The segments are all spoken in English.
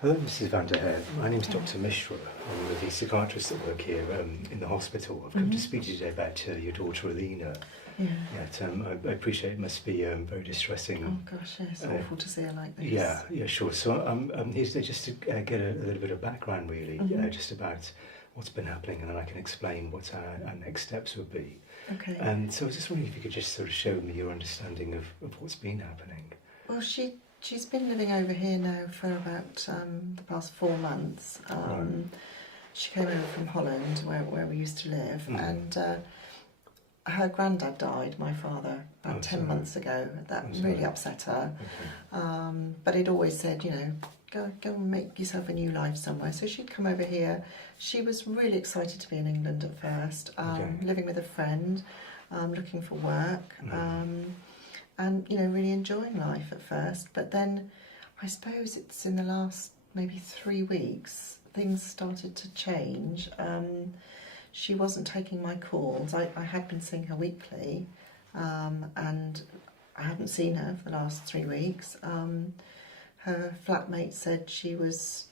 Hello, Mrs. van der Heer. My name's Dr. Mishra. I'm one of the psychiatrists that work here in the hospital. I've come to speak to you today about your daughter, Alina. Yeah. I appreciate it must be very distressing. Oh gosh, yeah, it's awful to see her like this. Yeah, sure. So I'm here today just to get a little bit of background, really, just about what's been happening, and then I can explain what our next steps would be. Okay. So I was just wondering if you could just sort of show me your understanding of what's been happening. Well, she's been living over here now for about the past 4 months. Right. She came over from Holland, where we used to live, and her granddad died, my father, about 10 months ago. That really upset her. Okay. But he'd always said, you know, go and make yourself a new life somewhere. So she'd come over here. She was really excited to be in England at first, living with a friend, looking for work. And, you know, really enjoying life at first. But then I suppose it's in the last maybe 3 weeks, things started to change. She wasn't taking my calls. I had been seeing her weekly, and I hadn't seen her for the last 3 weeks. Her flatmate said she was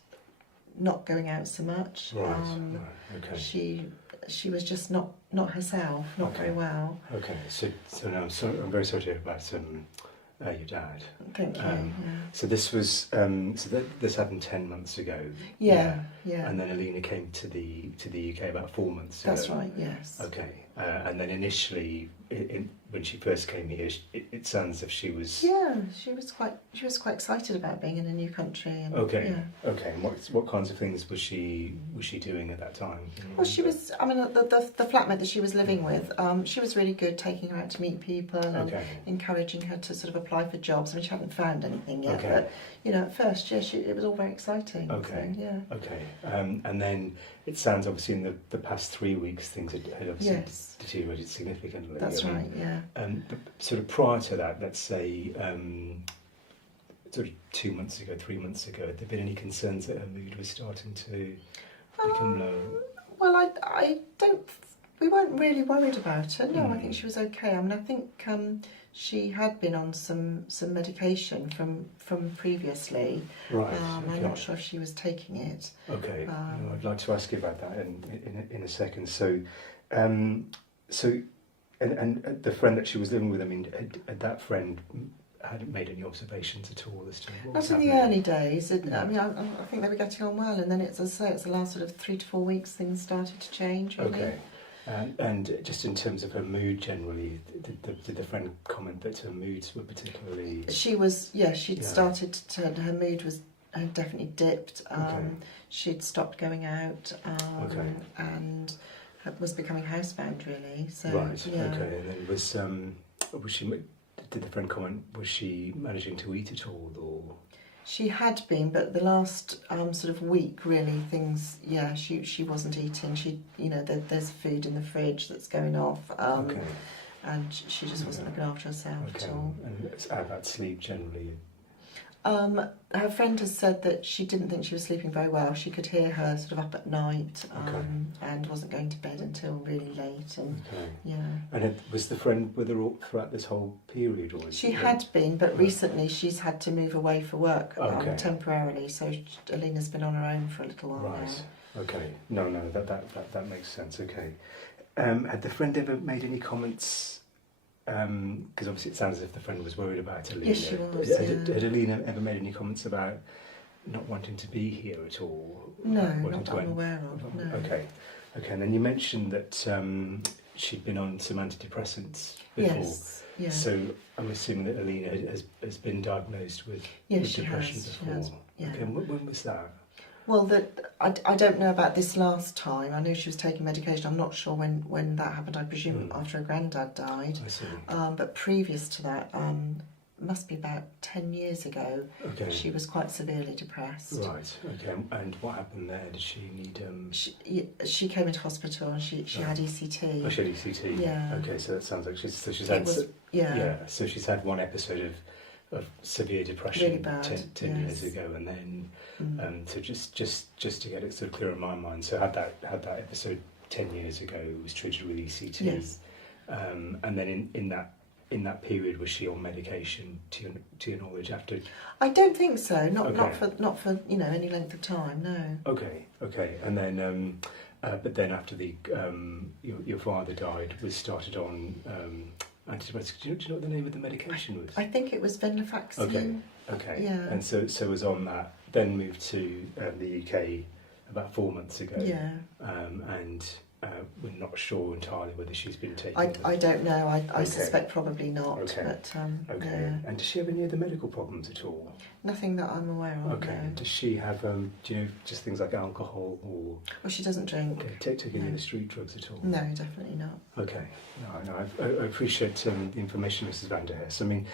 not going out so much. Right. Okay. She was just not herself, not very well. Okay, so now I'm very sorry to hear about your dad. Thank you. So this was this happened 10 months ago. Yeah. And then Alina came to the UK about 4 months ago. That's right. Yes. Okay, and then initially, when she first came here, it sounds as if she was. Yeah, she was quite excited about being in a new country. And, Okay. Yeah. Okay. And what kinds of things was she doing at that time? Well, she was. I mean, the flatmate that she was living with, she was really good, taking her out to meet people and encouraging her to sort of apply for jobs. I mean, she hadn't found anything yet, but you know, at first, yeah, it was all very exciting. Okay. So, yeah. Okay. And then it sounds obviously in the past 3 weeks things had obviously deteriorated significantly. That's right. Yeah. But sort of prior to that, let's say sort of 2 months ago, 3 months ago, had there been any concerns that her mood was starting to become low? Well, I don't. We weren't really worried about her. No, I think she was okay. I mean, I think she had been on some medication from previously. Right. I'm not sure if she was taking it. Okay. No, I'd like to ask you about that in a second. So, and the friend that she was living with, I mean, had that friend hadn't made any observations at all as to what was Not in happening? the early days. I mean, I think they were getting on well, and then it's, as I say, it's the last sort of 3 to 4 weeks things started to change. Really. Okay. And just in terms of her mood generally, did the friend comment that her moods were particularly? She was, she'd started to, her mood had definitely dipped. She'd stopped going out, and was becoming housebound really. So, right. Okay. And then was she? Did the friend comment? Was she managing to eat at all, or? She had been, but the last sort of week, really, things. Yeah, she wasn't eating. She, you know, there's food in the fridge that's going off, and she just wasn't looking after herself at all. And how about sleep generally? Her friend has said that she didn't think she was sleeping very well. She could hear her sort of up at night, and wasn't going to bed until really late. And And was the friend with her all throughout this whole period, or she had been, but recently she's had to move away for work temporarily. So Alina's been on her own for a little while now. Okay. No, that makes sense. Okay. Had the friend ever made any comments? Because obviously it sounds as if the friend was worried about Alina. Yes, she was. Had Alina ever made any comments about not wanting to be here at all? No, not that I'm aware of. No. Okay. And then you mentioned that she'd been on some antidepressants before. Yes. Yeah. So I'm assuming that Alina has been diagnosed with depression before. She has. Yeah. Okay. And when was that? Well, I don't know about this last time. I know she was taking medication. I'm not sure when that happened. I presume after her granddad died. I see. But previous to that, must be about 10 years ago. Okay. She was quite severely depressed. Right. Okay. And what happened there? Did she need? She came into hospital and she had ECT. Oh, she had ECT. Yeah. Okay. So that sounds like she's had. So she's had one episode of severe depression really bad, 10 years ago, and then so just to get it sort of clear in my mind, so had that episode 10 years ago, was treated with ECT, yes, and then in that in that period, was she on medication to your knowledge after? I don't think so. Not Okay. not for any length of time. No. Okay, and then but then after your father died, was started on antibiotics. Do you know what the name of the medication was? I think it was venlafaxine. Okay. Yeah. And so was on that. Then moved to the UK about 4 months ago. Yeah. And we're not sure entirely whether she's been taking. I don't know. I Okay. suspect probably not. Okay. But Okay. yeah. And does she have any other medical problems at all? Nothing that I'm aware of. Okay. No. Does she have do you know, just things like alcohol or Well, she doesn't drink. take any No. of the street drugs at all? No, definitely not. Okay. No, I appreciate the information, Mrs. van der Hess. I mean,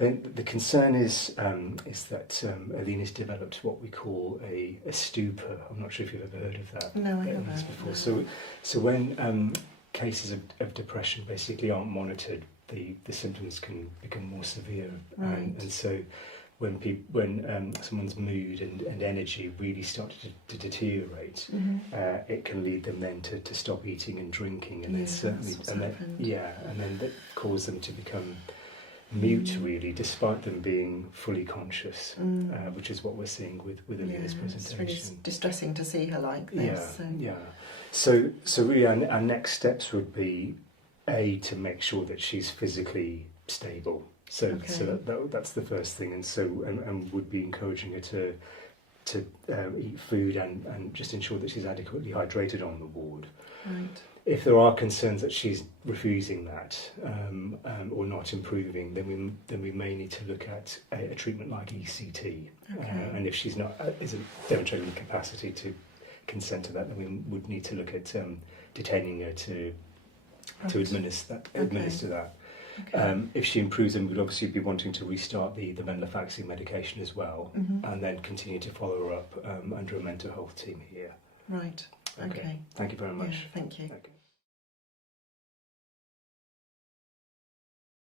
I think the concern is that Alina's developed what we call a stupor. I'm not sure if you've ever heard of that. No, I haven't. Before. No. So when cases of depression basically aren't monitored, the symptoms can become more severe. Right. And so when someone's mood and energy really start to deteriorate, it can lead them then to stop eating and drinking, and then certainly, and then that cause them to become mute, really, despite them being fully conscious, which is what we're seeing with Alina's presentation. It's really distressing to see her like this. So really, our next steps would be to make sure that she's physically stable. So that's the first thing, and would be encouraging her to eat food and just ensure that she's adequately hydrated on the ward. Right. If there are concerns that she's refusing that or not improving, then we may need to look at a treatment like ECT. Okay. And if she's not isn't demonstrating the capacity to consent to that, then we would need to look at detaining her to administer that. Okay. If she improves, then we'd obviously be wanting to restart the venlafaxine medication as well, and then continue to follow her up under a mental health team here. Right. Okay. Thank you very much. Yeah, thank you. Okay.